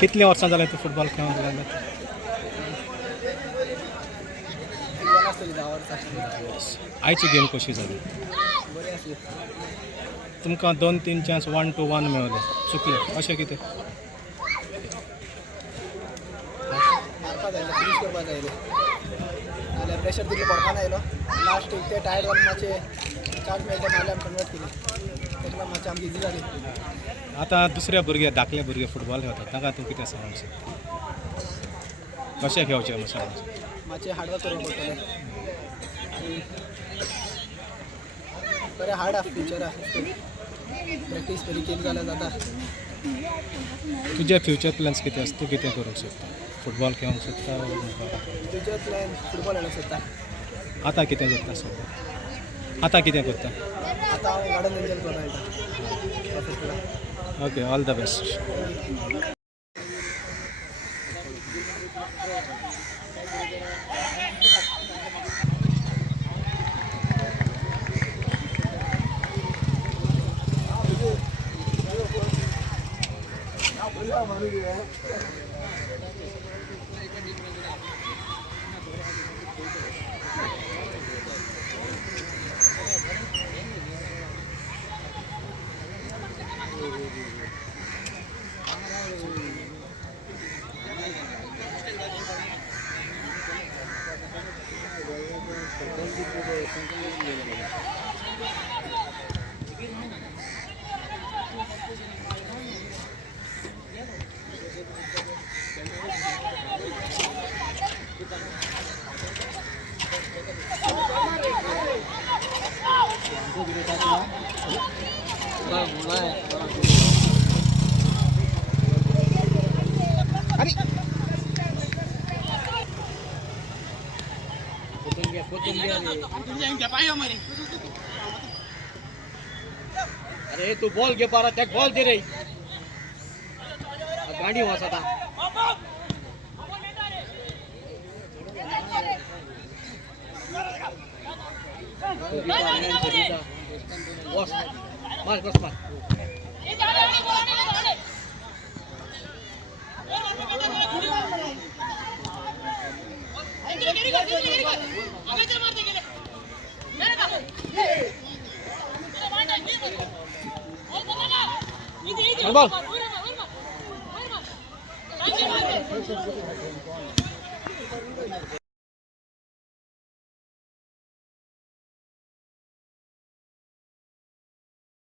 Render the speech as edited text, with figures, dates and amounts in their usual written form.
कितले वर्सां जालें तूं फुटबॉल खेळूंक लागला? आयची गेम कशी जाली? तुमकां 2-3 चान्स 1-1 मेळ्ळे, चुकले अशें कितें? प्रेशर तितले पडपा ना आयलो लास्ट ते टायर जावन मातशे चान्स मेळटा नाल्यार आमी कन्वर्ट केली तेका मातशें आमकां इजी जाली. आतां दुसऱ्या भुरगे धाकले भुरगे फुटबॉल खेळटात तांकां तूं कितें सांगूंक शकता? कशें खेळचें म्हणून सांगूंक? मातशें हार्डवर्क करपाक पडटलें आनी बरें हार्ड आहा फ्युचर आहा प्रॅक्टीस बरी केली जाल्यार जाता. तुजे फ्युचर प्लॅन्स कितें आसा? तूं कितें करूंक सोदता? फुटबॉल खेळूंक सोदता? फ्युचर प्लॅन फुटबॉल खेळूंक सोदता. आतां कितें करता सद्या? आतां कितें करता? आतां हांव गार्डन एंजॉय करता येता. Okay, all the best. अरे तू बॉल घे पारा त्या बॉल दे रे गाडी वाचता बस मार बस मार बॉल